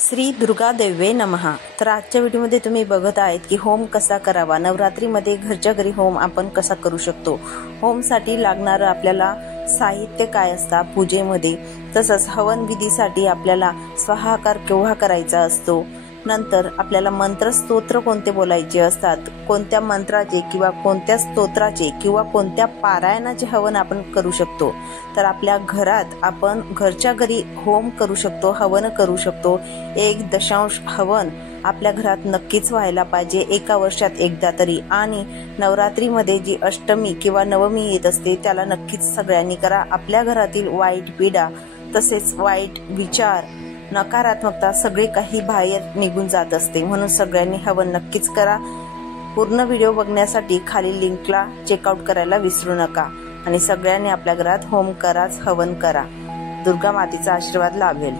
श्री दुर्गा देवे नमः। तर आजच्या व्हिडिओमध्ये तुम्ही बघत आहेत की होम कसा करावा, नवरात्रीमध्ये घरच्या घरी होम आपण कसा करू शकतो, होमसाठी लागणारं आपल्याला साहित्य काय असतं पूजेमध्ये, तसंच हवन विधीसाठी आपल्याला स्वाहाकार केव्हा करायचा असतो, नंतर आपल्याला मंत्र स्तोत्र कोणते बोलायचे असतात, कोणत्या मंत्राचे किंवा कोणत्या स्तोत्राचे किंवा कोणत्या पारायणाचे हवन आपण करू शकतो। तर आपल्या घरात आपण घरच्या घरी होम करू शकतो, हवन करू शकतो। 1 हवन आपल्या घरात नक्कीच व्हायला पाहिजे, एका वर्षात एकदा तरी। आणि नवरात्रीमध्ये जी अष्टमी किंवा नवमी येत असते त्याला नक्कीच सगळ्यांनी करा। आपल्या घरातील वाईट पीडा तसेच वाईट विचार, नकारात्मकता सगळे काही बाहेर निघून जात असते, म्हणून सगळ्यांनी हवन नक्कीच करा। पूर्ण व्हिडिओ बघण्यासाठी खाली लिंकला चेकआउट करायला विसरू नका आणि सगळ्यांनी आपल्या घरात होम कराच, हवन करा। दुर्गा मातेचा आशीर्वाद लाभेल।